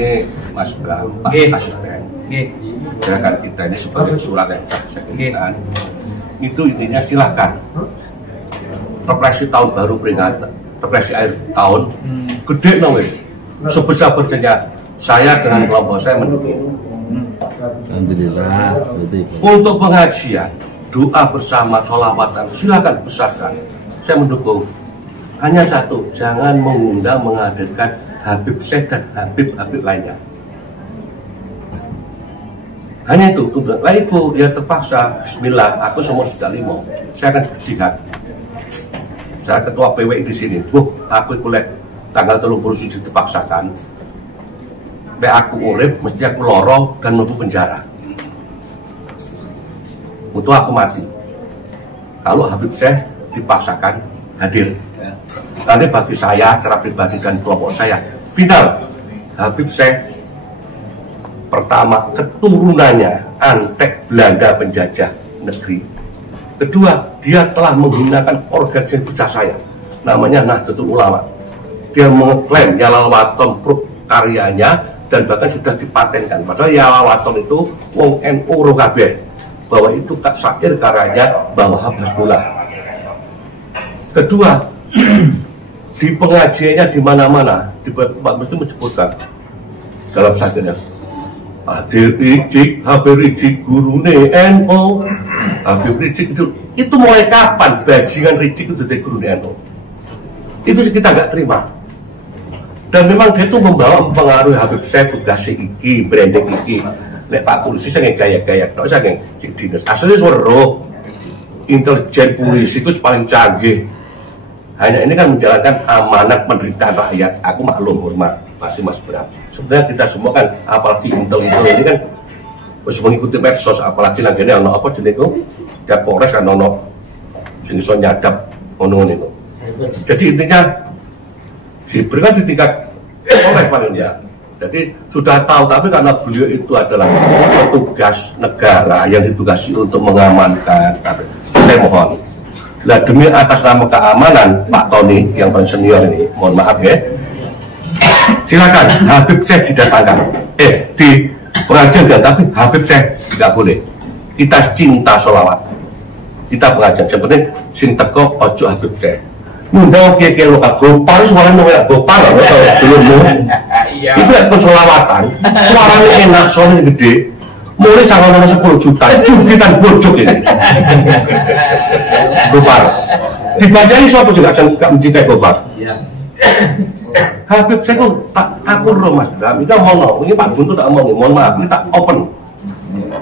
Ini Mas Bram, Pak Asisten. Gerakan kita ini sebagai surat yang saya kirimkan. Itu intinya silahkan. Represi tahun baru peringatan, represi akhir tahun, gede dong wes. Sebesar-besarnya saya dengan kelompok saya mendukung. Alhamdulillah. Untuk pengajian, doa bersama, sholawatan, silakan besarkan. Saya mendukung. Hanya satu, jangan mengundang menghadirkan Habib Syekh dan Habib lainnya. Hanya itu. Lah itu dia terpaksa. Bismillah, aku semua sudah limo. Saya akan jihad. Saya ketua PWI di sini. Aku kuliah tanggal 30 dipaksakan. Aku urip, mesti aku lorong dan menuju penjara. Untuk aku mati. Kalau Habib Syekh dipaksakan hadir. Nanti bagi saya, cara pribadi dan kelompok saya, final Habib Syekh pertama keturunannya Antek Belanda penjajah negeri. Kedua, dia telah menggunakan organisasi besar saya, namanya Nahdlatul Ulama. Dia mengklaim Yalawaton Proof karyanya dan bahkan sudah dipatenkan. Padahal Yalawaton itu wong NU Rokabeh, bahwa itu syair karyanya bahwa Habibullah. Kedua, di pengajiannya di mana-mana di tempat mesti menyebutkan dalam syairnya Habib Rizik gurune NU. Habib Rizik itu mulai kapan bajingan Rizik itu dari guru NU? Itu kita nggak terima. Dan memang dia itu membawa mempengaruhi Habib Syekh tugas iki branding iki. Lek Pak Polisi saya gaya-gaya, tak usah nggak dinas. Aslinya suruh intelijen polisi itu paling canggih. Hanya ini kan menjalankan amanat penderitaan rakyat. Aku maklum hormat masih Mas Bram. Sebenarnya kita semua kan, apalagi intel ini kan harus mengikuti medsos, apalagi nangganya ono apa jenis itu, dan Polres kan ono jenis nyadap ono itu. Jadi intinya Siber kan di tingkat Polres paling ya. Jadi sudah tahu, tapi karena beliau itu adalah petugas negara yang ditugasi untuk mengamankan. Saya mohon. Nah, demi atas nama keamanan Pak Tony yang paling senior ini, mohon maaf ya, silakan Habib Syekh didatangkan di pengajian, tapi Habib Syekh tidak boleh. Kita cinta sholawat, kita pengajian seperti sing teko ojo Habib Syekh ngundang kiai lokal gopar, suaranya namanya gopar belum itu ya pensolawatan, suaranya enak, suaranya gede, mulai sangat nomor 10 juta jubitan bojok ini. Gopar dibandari siapa juga gak mencintai Gopar. Habib Syekh tak akur loh Mas Bram, itu mau ini Pak Guntur tak mau, mohon maaf, ini tak open.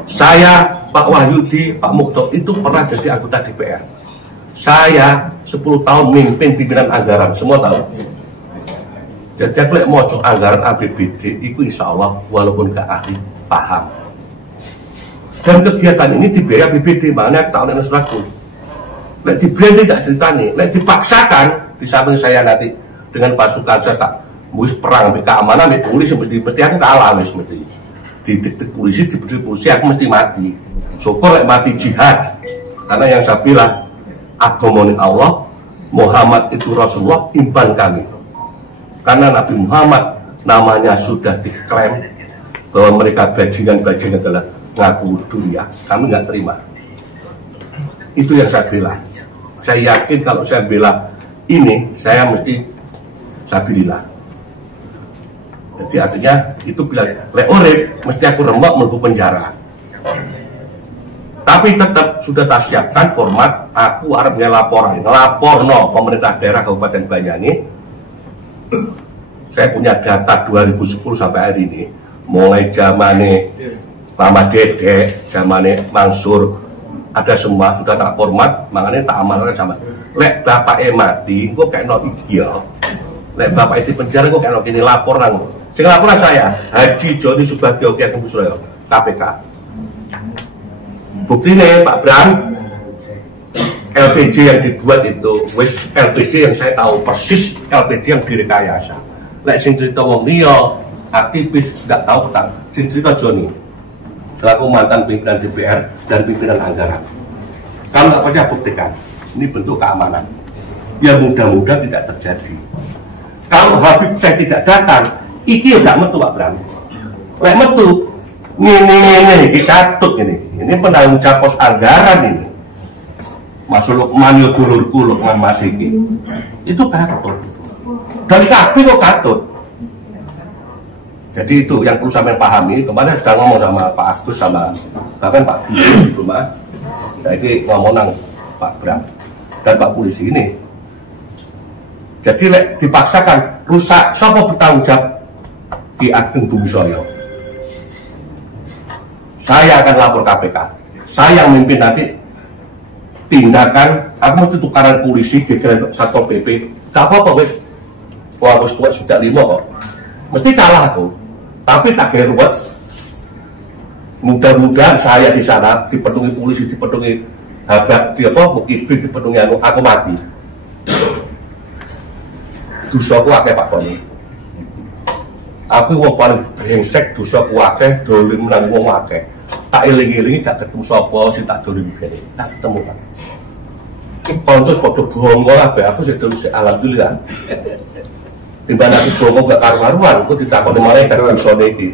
Saya, Pak Wahyudi, Pak Mukto itu pernah jadi anggota DPR. Saya 10 tahun mimpin pimpinan anggaran, semua tahu. Jadi aku mau anggaran APBD itu insya Allah walaupun gak ahli paham. Dan kegiatan ini dibiayai APBD, makanya tahun ini suraku. Nek di branding tak ceritani, nek dipaksakan di samping saya nanti dengan pasukan saya tak mus perang di keamanan di polisi mesti aku kalah mesti di polisi aku mesti mati. Syukur nek mati jihad, karena yang saya bilang agama Allah, Muhammad itu Rasulullah, imban kami. Karena Nabi Muhammad namanya sudah diklaim bahwa mereka bajingan-bajingan adalah ngaku dunia, kami nggak terima. Itu yang saya bela. Saya yakin kalau saya bela ini, saya mesti sabilillah. Jadi artinya itu bilang leorek, mesti aku rembak menuju penjara. Tapi tetap sudah tak siapkan format aku arabnya laporan, laporno pemerintah daerah Kabupaten Banyani. Saya punya data 2010 sampai hari ini, mulai zamane Mama Dede, zamane Mansur, ada semua sudah tak format, makanya tak amankan sama. Lek bapak mati, kok kayak no ideal. Lek bapak itu penjara, kok kayak no gini laporan. Jangan laporan saya, Haji Joni Subagio Kiai Busroyo, KPK. Buktinya Pak Bram, LPG yang dibuat itu, LPG yang saya tahu persis LPG yang direkayasa. Lek sing cerita wong liya, aktivis nggak tahu tentang sing cerita Joni. Selaku mantan pimpinan DPR dan pimpinan anggaran. Kalau nggak percaya buktikan, ini bentuk keamanan. Ya mudah-mudahan tidak terjadi. Kalau Habib saya tidak datang, Iki gak metu Pak Bram. Lek metu ngene iki katut ini. Ini penanggung jawab pos anggaran ini. Mas Lukman yo dulurku Lukman Mas iki. Itu katut. Dan kabeh kok katut. Jadi itu yang perlu sampai pahami. Kemarin sedang ngomong sama Pak Agus sama bahkan Pak Guru di rumah. Ini ngomong nang Pak Bram dan Pak Polisi ini. Jadi lek dipaksakan rusak, siapa bertanggung jawab? Ki Ageng Bumisaya. Saya akan lapor KPK. Saya yang memimpin nanti tindakan. Aku mesti tukaran polisi, gegeran Satpol PP. Gak apa-apa wes. Wah, wes tua sudah 5 kok. Mesti kalah aku. Tapi tak geruat. Mudah-mudahan saya di sana dipenuhi polisi, dipenuhi habat, ibrit, dipenuhi aku mati. Dosaku akeh Pak Tony. Aku wong paling brengsek, dosaku akeh, dolim nang wong akeh. Tak eling-elingi gak ketemu sapa sing tak dolim kene. Tak ketemu Pak. Ki pancus padha bongo kabeh aku sing alhamdulillah. Timbang aku bongo gak karu-karuan, aku ditakoni malaikat dosane iki.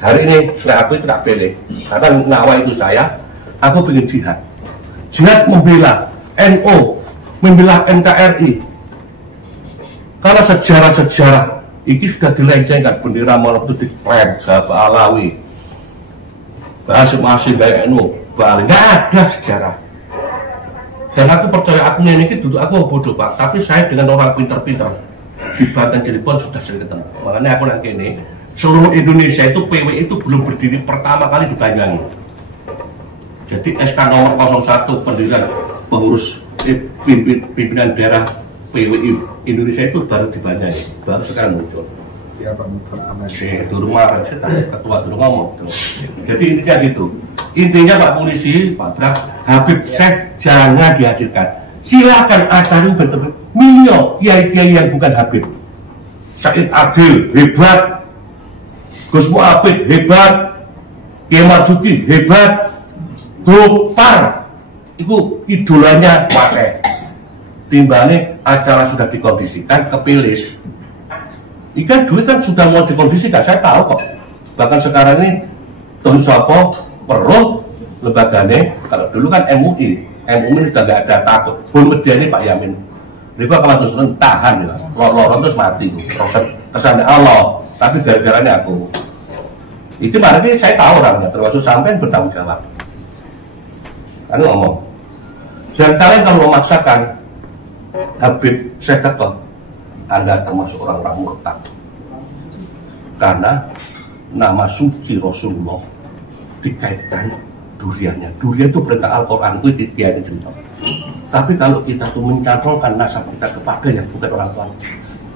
Hari ini setelah aku itu tak pilih. Karena nawa itu saya, aku ingin jihad. Jihad membela NU, membela NKRI. Karena sejarah-sejarah ini sudah dilencengkan, bendera Maulana itu diklaim, Sabah Alawi, Hasyim Asyim dari NU, Bali, nggak ada sejarah. Dan aku percaya aku ini duduk aku bodoh Pak, tapi saya dengan orang pinter-pinter di Banten Cirebon sudah sering ketemu. Makanya aku nanti ini seluruh Indonesia itu PW itu belum berdiri pertama kali di Banyuwangi. Jadi SK nomor 01 pendirian pengurus pimpinan daerah PWI Indonesia itu baru di Banyuwangi, baru sekarang muncul. Ya Pak Durung marah, ketua Durung ngomong. Jadi intinya gitu. Intinya Pak Polisi, Pak Bram, Habib Syekh jangan dihadirkan. Silakan ajarin betul-betul milio kiai-kiai yang bukan Habib. Said Agil hebat, Gus Mu'abid hebat, Kiai Marzuki hebat, Dokter itu idolanya pakai. Timbangnya acara sudah dikondisikan kepilis. Ikan duit kan sudah mau dikondisikan, saya tahu kok. Bahkan sekarang ini Tun Sopo perlu lembaganya, kalau dulu kan MUI ini sudah nggak ada takut. Belum ini Pak Yamin. Mereka kalau terus tahan, lorong terus mati. Proses kesannya Allah, tapi gara-garanya aku. Itu berarti saya tahu orangnya, termasuk sampai bertanggung jawab. Kan ngomong. Dan kalian kalau memaksakan Habib Syekh Teko, Anda termasuk orang-orang murtad. Karena nama suci Rasulullah dikaitkan duriannya. Durian itu perintah Al-Quran, itu tidak cerita. Tapi kalau kita tuh mencantolkan nasab kita kepada yang bukan orang tua,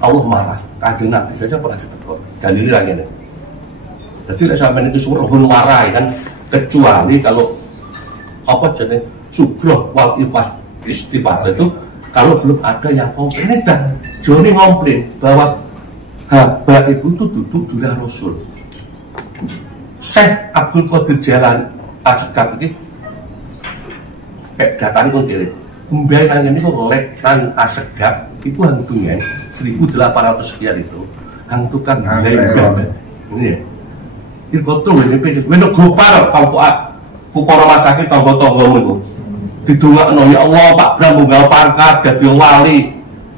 Allah marah. Kanjeng Nabi saja pernah ditegur. Dan ini lagi nih. Jadi sampai itu suruh marah kan, kecuali kalau apa jadi subroh wal istighfar itu kalau belum ada yang komplain. Ini sudah Joni komplain bahwa haba itu duduk durian Rasul. Syekh Abdul Qadir Jalan Asgab ini datang itu kiri mbak nanya ini kok lek nan Asgab itu hantunya 1800 sekian itu hantukan ini ya itu tuh ini pecah ini gopar kupar rumah sakit tonggo-tonggo itu didungakno ya Allah Pak Bram munggal pangkat jadi wali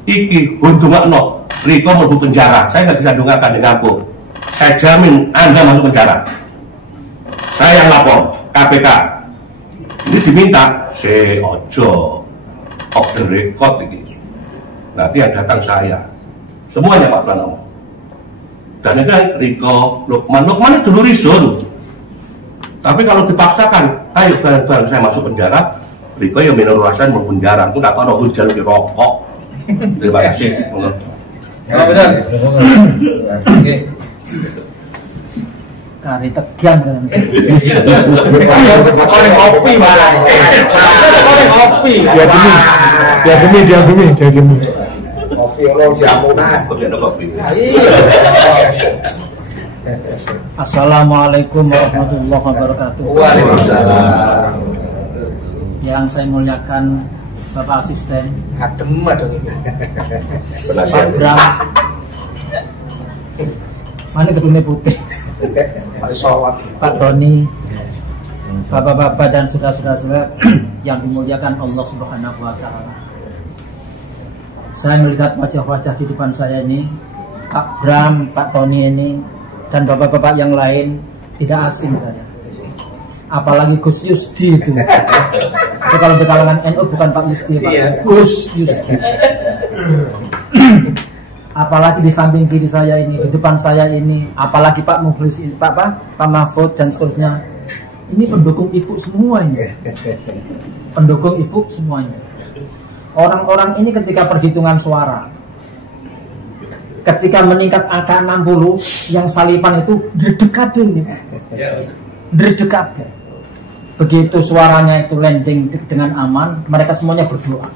iki dungakno Riko mlebu penjara saya nggak bisa dungakkan di kampung saya jamin Anda masuk penjara saya yang lapor KPK ini diminta ojo off the record ini nanti yang datang saya semuanya Pak Pranowo dan itu Riko Lukman itu dulu Rizun tapi kalau dipaksakan ayo bareng-bareng saya masuk penjara Riko yang minum rasan mau penjara aku gak mau hujan di rokok terima kasih ya benar kari tegian kan kopi Pak kopi dia demi kopi orang jamunan kopi Assalamualaikum warahmatullahi wabarakatuh. Waalaikumsalam. Yang saya muliakan Bapak Asisten Pak Bram Mana gedungnya putih. Pak Tony, bapak-bapak dan saudara-saudara yang dimuliakan Allah Subhanahu wa Ta'ala. Saya melihat wajah-wajah di depan saya ini, Pak Bram, Pak Tony ini, dan bapak-bapak yang lain tidak asing saya. Apalagi Gus Yusdi itu. Itu kalau di kalangan NU bukan Pak Yusdi, Pak Gus Yusdi. Apalagi di samping kiri saya ini, di depan saya ini, apalagi Pak Mukhlis, Pak Mahfud dan seterusnya. Ini pendukung ibu semuanya. Pendukung ibu semuanya. Orang-orang ini ketika perhitungan suara, ketika meningkat angka 60, yang salipan itu dredekade. Dredekade. Begitu suaranya itu landing dengan aman, mereka semuanya berdoa.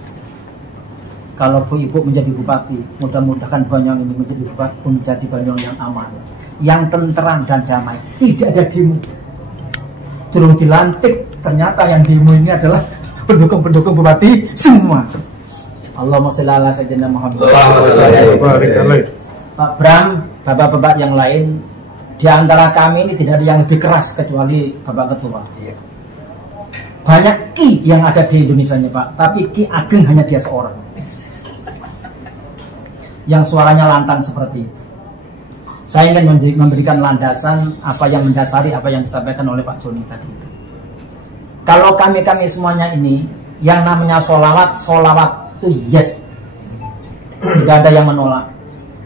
Kalau Bu Ibu menjadi bupati, mudah-mudahan Banyuwangi ini menjadi Banyuwangi yang aman, yang tentram dan damai, tidak ada demo. Turun dilantik, ternyata yang demo ini adalah pendukung-pendukung bupati semua. Allahumma sholli ala sayyidina Muhammad. Pak Bram, bapak-bapak yang lain, di antara kami ini tidak ada yang lebih keras kecuali Bapak Ketua. Banyak Ki yang ada di Indonesia ini Pak, tapi Ki Ageng hanya dia seorang yang suaranya lantang seperti itu. Saya ingin memberikan landasan apa yang mendasari apa yang disampaikan oleh Pak Joni tadi itu. Kalau kami semuanya ini yang namanya solawat itu yes, tidak ada yang menolak.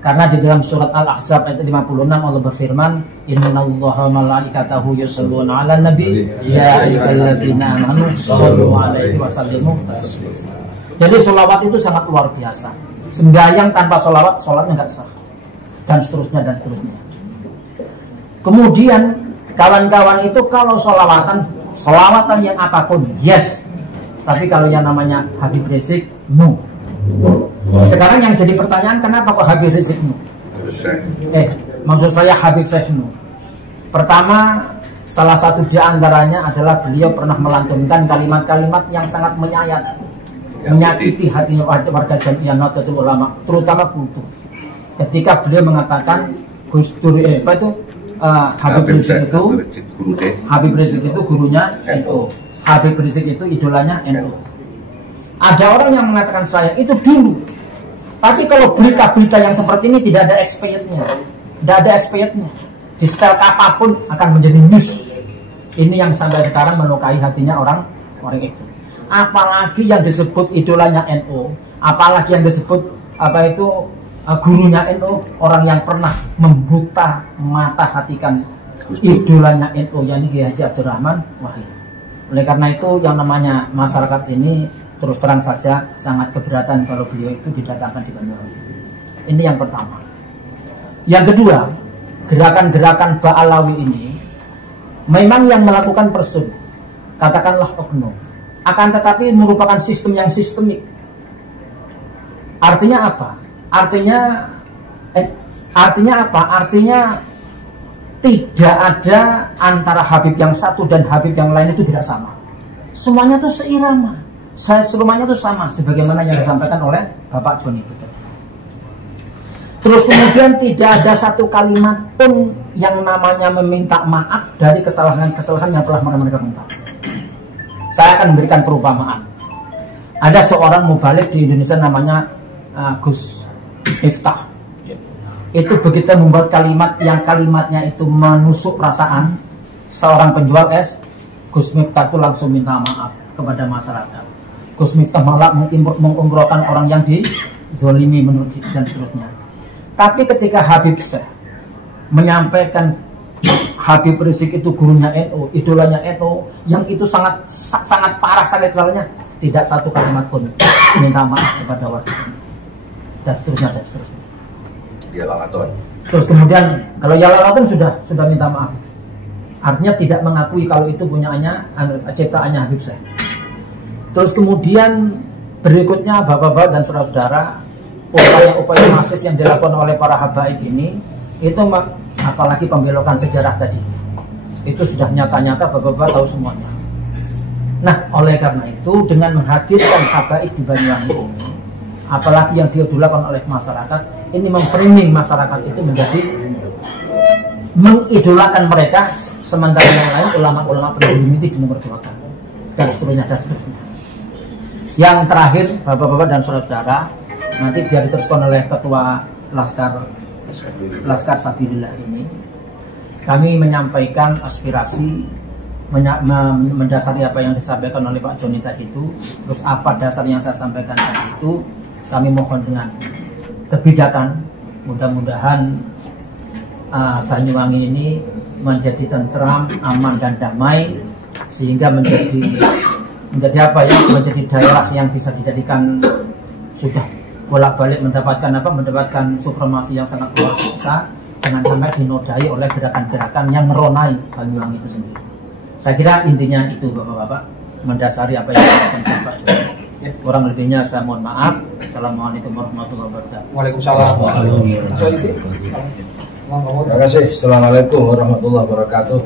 Karena di dalam surat Al-Ahzab ayat 56 Allah berfirman, Innallaha malaikatahu yusholluna 'alan nabi ya ayyuhalladzina amanu shollu 'alaihi wa sallimu taslima. Jadi sholawat itu sangat luar biasa. Sembahyang tanpa sholawat, sholatnya nggak sah, dan seterusnya dan seterusnya. Kemudian kawan-kawan itu kalau sholawatan yang apapun yes, tapi kalau yang namanya Habib Rizik no. Sekarang yang jadi pertanyaan, kenapa kok Habib Rizik no? Maksud saya Habib Rizik no. Pertama, salah satu di antaranya adalah beliau pernah melantunkan kalimat-kalimat yang sangat menyakiti hati warga Jamiah Nahdlatul Ulama, terutama kultur. Ketika beliau mengatakan Gus Dur Habib Rizik itu gurunya NU, Habib Rizik itu idolanya NU. Ada orang yang mengatakan saya itu dulu, tapi kalau berita-berita yang seperti ini tidak ada expirednya, di setel apapun akan menjadi news. Ini yang sampai sekarang melukai hatinya orang itu. Apalagi yang disebut idolanya NU, apalagi yang disebut gurunya NU, orang yang pernah membuta mata hatikan idolanya NU, yakni Kiai Haji Abdurrahman Wahid. Oleh karena itu yang namanya masyarakat ini terus terang saja sangat keberatan kalau beliau itu didatangkan di Banyuwangi. Ini yang pertama. Yang kedua, gerakan-gerakan Ba'alawi ini memang yang melakukan person, katakanlah oknum, akan tetapi merupakan sistem yang sistemik. Artinya apa? Artinya apa? Artinya tidak ada antara Habib yang satu dan Habib yang lain itu tidak sama. Semuanya itu seirama. Semuanya itu sama sebagaimana yang disampaikan oleh Bapak Joni itu. Terus kemudian tidak ada satu kalimat pun yang namanya meminta maaf dari kesalahan-kesalahan yang telah mereka minta. Saya akan memberikan perumpamaan. Ada seorang mubalik di Indonesia namanya Gus Miftah. Itu begitu membuat kalimat yang kalimatnya itu menusuk perasaan seorang penjual es, Gus Miftah itu langsung minta maaf kepada masyarakat. Gus Miftah malah mengumrohkan orang yang dizolimi menurut dan seterusnya. Tapi ketika Habib Syekh menyampaikan Habib Rizik itu gurunya NU, idolanya NU, yang itu sangat parah salahnya, tidak satu kalimat pun minta maaf kepada warga dan seterusnya dan seterusnya. Ya Langaton. Terus kemudian kalau ya Langaton sudah minta maaf, artinya tidak mengakui kalau itu punyaannya ciptaannya Habib Syekh. Terus kemudian berikutnya bapak-bapak dan saudara-saudara, upaya-upaya masis yang dilakukan oleh para habaib ini itu apalagi pembelokan sejarah tadi itu sudah nyata-nyata bapak-bapak tahu semuanya. Nah oleh karena itu dengan menghadirkan habaib di Banyuwangi ini, apalagi yang dilakukan oleh masyarakat ini memframing masyarakat itu menjadi mengidolakan mereka, sementara yang lain ulama-ulama pendahulu ini diperjuangkan dan seterusnya dan seterusnya. Yang terakhir, bapak-bapak dan saudara-saudara, nanti biar diteruskan oleh ketua Laskar Sabilillah ini, kami menyampaikan aspirasi mendasari apa yang disampaikan oleh Pak Joni tadi itu. Terus apa dasar yang saya sampaikan tadi itu, kami mohon dengan kebijakan, mudah-mudahan Banyuwangi ini menjadi tentram, aman dan damai, sehingga menjadi apa ya, menjadi daerah yang bisa dijadikan, sudah bolak-balik mendapatkan supremasi yang sangat luar biasa, jangan sampai dinodai oleh gerakan-gerakan yang meronai Banyuwangi itu sendiri. Saya kira intinya itu, bapak-bapak, mendasari apa yang disampaikan Pak Joni. Kurang lebihnya saya mohon maaf. Assalamualaikum warahmatullahi wabarakatuh. Waalaikumsalam. Terima kasih. Assalamualaikum warahmatullahi wabarakatuh.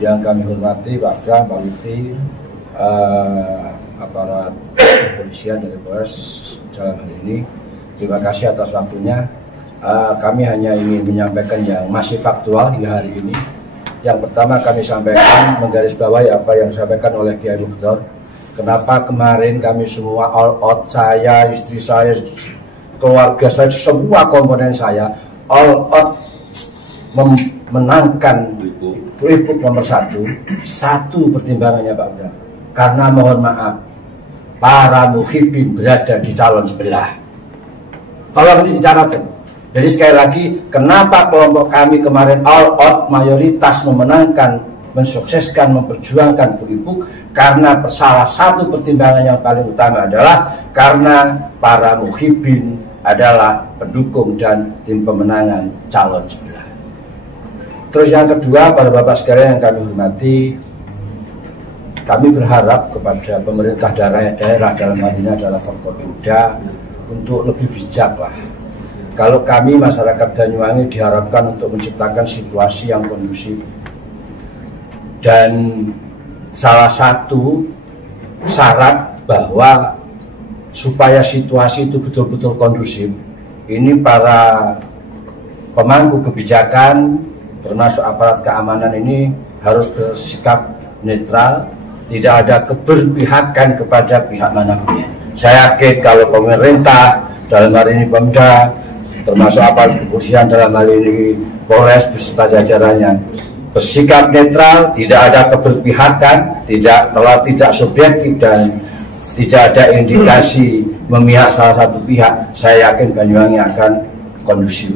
Yang kami hormati Pak Bram, Pak Lutfi, aparat kepolisian dari Polres dalam hal ini. Terima kasih atas waktunya. Kami hanya ingin menyampaikan yang masih faktual hingga hari ini. Yang pertama kami sampaikan, menggarisbawahi apa yang disampaikan oleh Kiai Mufdor. Kenapa kemarin kami semua all out, saya, istri saya, keluarga saya, semua komponen saya all out memenangkan Pilgub nomor 1 pertimbangannya Pak Bram. Karena mohon maaf, para muhibin berada di calon sebelah. Tolong ini dicatatkan. Jadi sekali lagi, kenapa kelompok kami kemarin all out mayoritas memenangkan, mensukseskan, memperjuangkan Pilgub? Karena salah satu pertimbangan yang paling utama adalah karena para muhibin adalah pendukung dan tim pemenangan calon sebelah. Terus yang kedua, para bapak sekalian yang kami hormati, kami berharap kepada pemerintah daerah dalam hal ini adalah Forkopimda untuk lebih bijak lah. Kalau kami masyarakat Banyuwangi diharapkan untuk menciptakan situasi yang kondusif, dan salah satu syarat bahwa supaya situasi itu betul-betul kondusif, ini para pemangku kebijakan termasuk aparat keamanan ini harus bersikap netral, tidak ada keberpihakan kepada pihak manapun. Saya yakin kalau pemerintah dalam hal ini Pemda, termasuk aparat kepolisian dalam hal ini Polres beserta jajarannya, bersikap netral, tidak ada keberpihakan, tidak subjektif dan tidak ada indikasi memihak salah satu pihak, saya yakin Banyuwangi akan kondusif.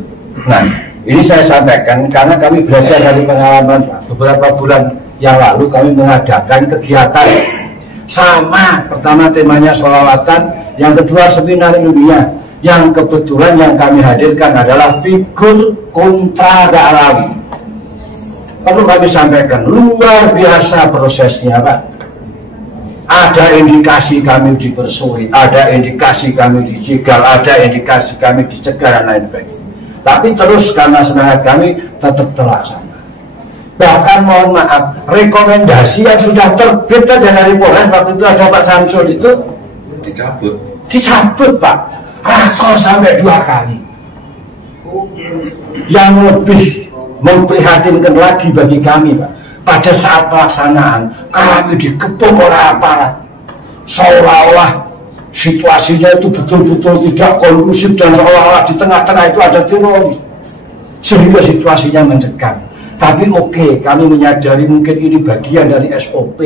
Nah, ini saya sampaikan karena kami belajar dari pengalaman beberapa bulan yang lalu. Kami mengadakan kegiatan sama, pertama temanya sholawatan, yang kedua seminar ilmiah, yang kebetulan yang kami hadirkan adalah figur kontra Alawi. Perlu kami sampaikan, luar biasa prosesnya Pak. Ada indikasi kami dipersulit, ada indikasi kami dijegal, ada indikasi kami dicegah dan lain sebagainya. Tapi terus karena semangat kami tetap terlaksana. Bahkan mohon maaf, rekomendasi yang sudah terbit dari Polres waktu itu ada Pak Samsul itu dicabut Pak. Rakor sampai 2 kali. Yang lebih memprihatinkan lagi bagi kami Pak, pada saat pelaksanaan kami dikepung oleh aparat, seolah-olah situasinya itu betul-betul tidak kondusif dan seolah-olah di tengah-tengah itu ada teroris, sehingga situasinya mencekam. Tapi oke, kami menyadari mungkin ini bagian dari SOP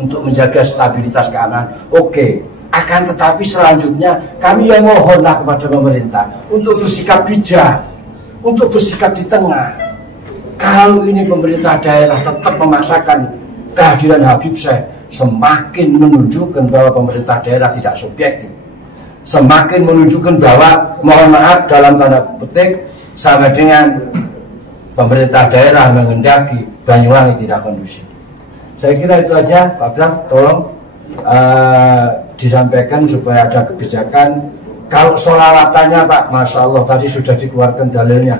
untuk menjaga stabilitas keamanan. Oke, akan tetapi selanjutnya kami yang mohonlah kepada pemerintah untuk bersikap bijak, untuk bersikap di tengah. Kalau ini pemerintah daerah tetap memaksakan kehadiran Habib Syekh, semakin menunjukkan bahwa pemerintah daerah tidak subjektif, semakin menunjukkan bahwa mohon maaf dalam tanda petik sama dengan pemerintah daerah menghendaki Banyuwangi tidak kondusif. Saya kira itu aja Pak Bram, tolong disampaikan supaya ada kebijakan. Kalau sholawatannya Pak, Masya Allah tadi sudah dikeluarkan dalilnya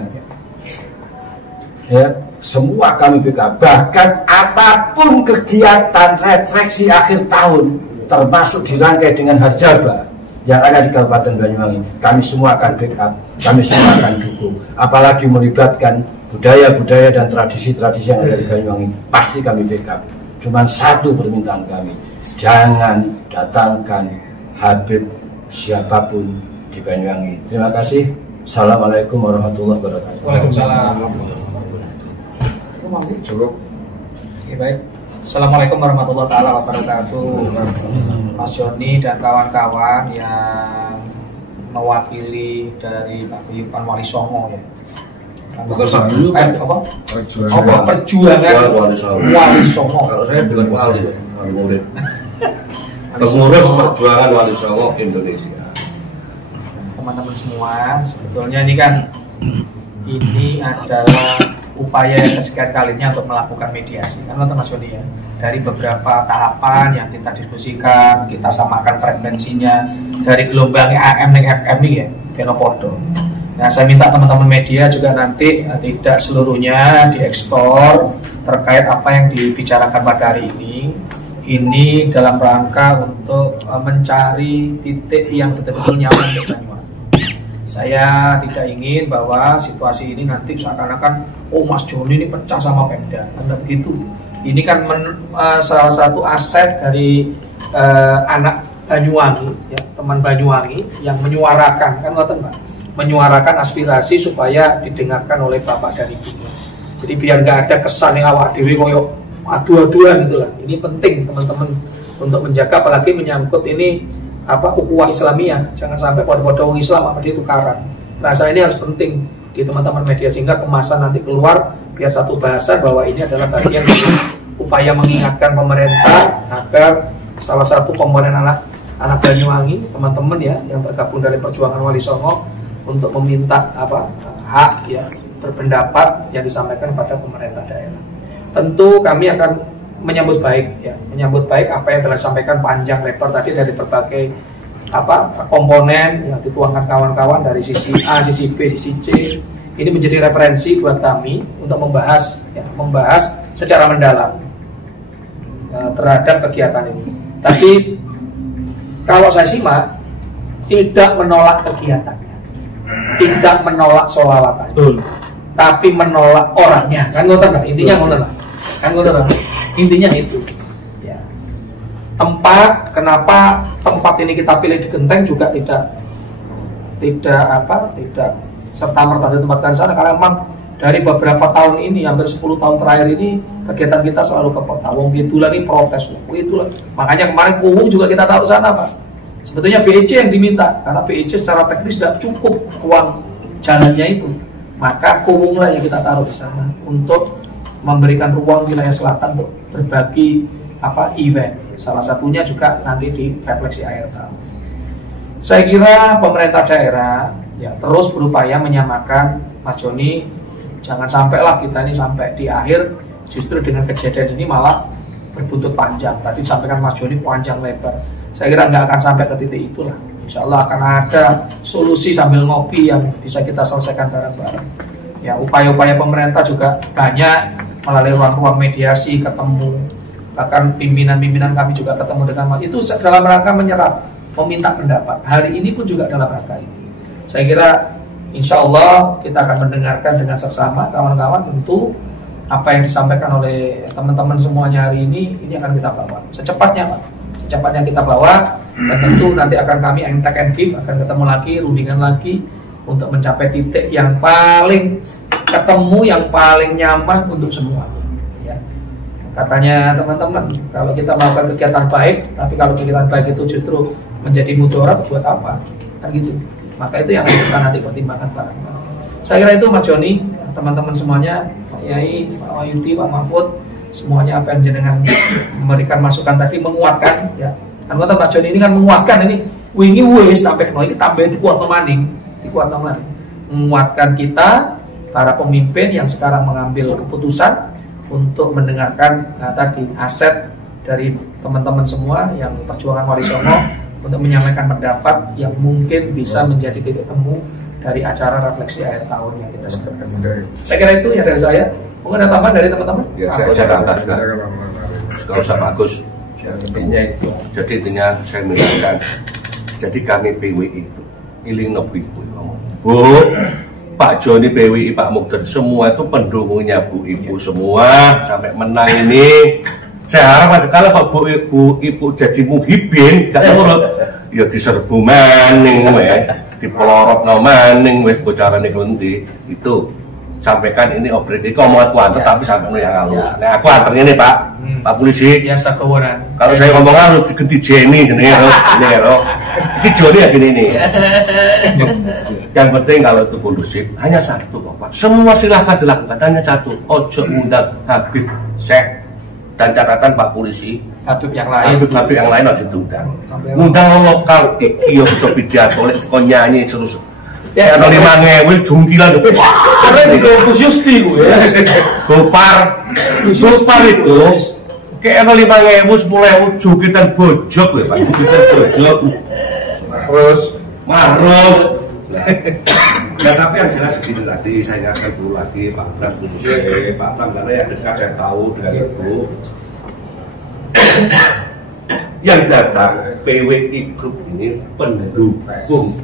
ya, semua kami BK, bahkan apapun kegiatan refleksi akhir tahun termasuk dirangkai dengan harjaba yang ada di Kabupaten Banyuwangi, kami semua akan backup, kami semua akan dukung. Apalagi melibatkan budaya-budaya dan tradisi-tradisi yang ada di Banyuwangi, pasti kami backup. Cuman satu permintaan kami, jangan datangkan Habib siapapun di Banyuwangi. Terima kasih. Assalamualaikum warahmatullahi wabarakatuh. Waalaikumsalam. Cukup. Oke, baik. Assalamualaikum warahmatullahi wabarakatuh. Mas Joni dan kawan-kawan yang mewakili dari Paguyuban Wali Songo ya. Perjuangan Wali Songo. Kalau saya bukan wali, wali murid. Pengurus perjuangan Wali Songo Indonesia. Teman-teman semua, sebetulnya ini adalah upaya yang kesekian kalinya untuk melakukan mediasi, kan Mas Yoni ya. Dari beberapa tahapan yang kita diskusikan, kita samakan frekuensinya dari gelombang AM dan FM ini ya, Venopodo. Nah, saya minta teman-teman media juga nanti tidak seluruhnya diekspor terkait apa yang dibicarakan pada hari ini. Ini dalam rangka untuk mencari titik yang betul-betul nyaman untuk Banyuwangi. Saya tidak ingin bahwa situasi ini nanti seakan-akan Mas Joni ini pecah sama Pemda, kan begitu. Ini kan salah satu aset dari anak Banyuwangi, ya, teman Banyuwangi yang menyuarakan, kan Pak, menyuarakan aspirasi supaya didengarkan oleh Bapak dan Ibu. Jadi biar nggak ada kesan yang awak dewi koyok adu-aduan itulah. Ini penting teman-teman untuk menjaga, apalagi menyangkut ini ukhuwah Islamiyah. Jangan sampai pada orang Islam apa dia tukaran. Rasa ini harus penting di teman-teman media sehingga kemasan nanti keluar biar satu bahasa bahwa ini adalah bagian dari upaya mengingatkan pemerintah agar salah satu komponen anak Banyuwangi, teman-teman ya yang tergabung dari perjuangan Wali Songo untuk meminta hak ya berpendapat yang disampaikan pada pemerintah daerah. Tentu kami akan menyambut baik apa yang telah disampaikan panjang lebar tadi dari berbagai komponen yang dituangkan kawan-kawan dari sisi A, sisi B, sisi C. Ini menjadi referensi buat kami untuk membahas secara mendalam terhadap kegiatan ini. Tapi kalau saya simak tidak menolak kegiatannya, tidak menolak sholawatan, tapi menolak orangnya. Kan ngoten lah, intinya ngoten lah. Kan ngoten lah. Intinya itu. Ya. Kenapa tempat ini kita pilih di Genteng juga tidak serta-merta ditempatkan sana, karena memang dari beberapa tahun ini, hampir 10 tahun terakhir ini kegiatan kita selalu ke kota. Wong itulah nih protes, itulah. Makanya kemarin Kuwung juga kita taruh sana, Pak. Sebetulnya BEC yang diminta, karena BEC secara teknis tidak cukup uang jalannya itu. Maka Kuwung lah yang kita taruh di sana untuk memberikan ruang wilayah selatan untuk berbagi event. Salah satunya juga nanti di refleksi akhir tahun. Saya kira pemerintah daerah ya terus berupaya menyamakan, Mas Joni. Jangan sampailah kita ini sampai di akhir justru dengan kejadian ini malah berbuntut panjang. Tadi disampaikan Mas Joni panjang lebar. Saya kira nggak akan sampai ke titik itulah. Insya Allah akan ada solusi sambil ngopi yang bisa kita selesaikan bareng-bareng. Ya, upaya-upaya pemerintah juga banyak melalui ruang-ruang mediasi, ketemu, bahkan pimpinan-pimpinan kami juga ketemu dengan itu dalam rangka menyerap, meminta pendapat. Hari ini pun juga dalam rangka itu. Saya kira insya Allah kita akan mendengarkan dengan seksama kawan-kawan. Tentu apa yang disampaikan oleh teman-teman semuanya hari ini akan kita bawa secepatnya, Pak. Secepatnya kita bawa, dan tentu nanti akan kami take and give, akan ketemu lagi, rundingan lagi untuk mencapai titik yang paling yang paling nyaman untuk semua. Ya. Katanya teman-teman, kalau kita melakukan kegiatan baik, tapi kalau kegiatan baik itu justru menjadi mudarat, buat apa? Kan gitu. Maka itu yang kita nanti pertimbangkan bareng. Saya kira itu Mas Joni, teman-teman semuanya, Pak Yai, Pak Wayuti, Pak Mahfud, semuanya apa yang jenengan memberikan masukan tadi menguatkan. Ya. Kan Mas Joni ini kan menguatkan ini. Wingi wis sampai ini tambah dikuat maning, menguatkan kita para pemimpin yang sekarang mengambil keputusan untuk mendengarkan tadi aset dari teman-teman semua yang perjuangan Wali Songo untuk menyampaikan pendapat yang mungkin bisa menjadi titik temu dari acara refleksi akhir tahun yang kita sebutkan. Saya kira itu ya dari saya. Mungkin ada tambahan dari teman-teman? Ya, saya tambah juga. Kalau usah bagus. Jadi intinya saya mengingatkan Jadi kami PWI itu iling nopi Bu, Pak Joni PWI, Pak Mukter, semua itu pendukungnya Bu Ibu semua sampai menang ini. Saya harap kalau Pak Bu Ibu jadi muhibin, gak nurut, ya diserbu maning wes, dipelorot no maning wes bocaran kelenti itu. Sampaikan ini operasi omongan kuantet tapi sampai yang halus. Nah aku antar ini Pak Polisi. Biasa kewenangan. Kalau saya ngomong harus diganti Jenny ini ya, ini Joni ya gini nih. Yang penting kalau itu kondusif hanya satu kok Pak. Semua silahkan dilakukan hanya satu. Ojo undang Habib Syekh dan catatan Pak Polisi. Habib yang lain. Habib yang lain harus diundang. Undang lokal iki yo bisa pidato oleh nyanyi terus. Ya, kalau 5.000 jungkilan karena di Gus Yusti gue ya. Gopar itu kayak 5.000 10.000 jungkitan bojok ya Pak, jungkitan bojok marus. Nah tapi yang jelas begini tadi saya ingatkan dulu lagi Pak Bram Pak Bram karena yang dekat saya tahu dengan itu yang datang PWI Group ini pendukung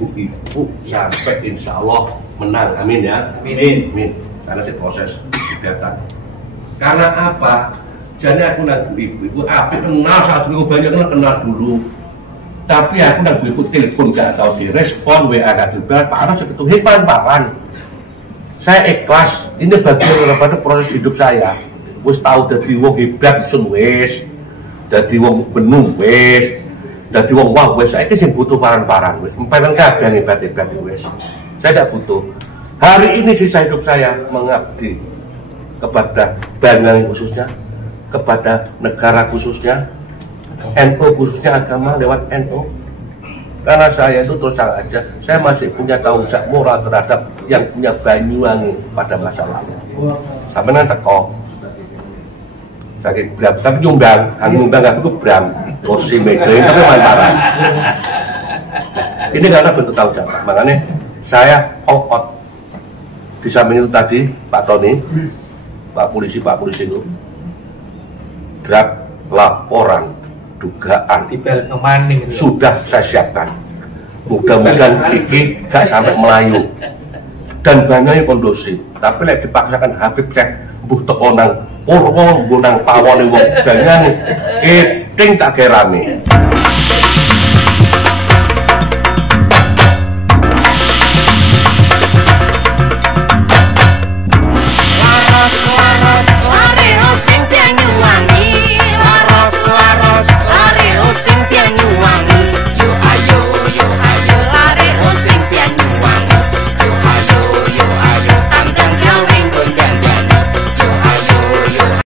Bu Ibu sampai insya Allah menang, amin ya, amin. Karena si proses datang. Karena apa? Jadi aku nang Bu Ibu apik kenal saat dulu banyak kenal dulu. Tapi aku nang Bu Ibu telepon gak tahu direspon, WA gak dibalas, parah segitu hepan. Saya ikhlas. Ini bagian daripada proses hidup saya. Wis tahu dadi wong hebat sun wis. Dadi wong benung wis, dadi wong wah wis saiki sing butuh paran-paran wis empenan kabeh hebat-hebat wis. Saya tidak butuh. Hari ini sisa hidup saya mengabdi kepada Banyuwangi khususnya, kepada negara khususnya, NU khususnya agama lewat NU. Karena saya itu terus terang aja, saya masih punya tanggung jawab moral terhadap yang punya Banyuwangi pada masa lalu. Sampai nanti teko. Sakit Bram, tapi nyumbang aku Bram, kursi meja ini tapi mantaran. Ini karena bentuk tanggung jawab, makanya saya all out. Di samping itu tadi Pak Tony, Pak Polisi itu draft laporan dugaan sudah saya siapkan. Mudah-mudahan ini gak sampai Melayu dan banyaknya kondusif. Tapi lek dipaksakan Habib Syekh mbuh teko nang Purwo, nang pawone wong banyak, keting tak kerame.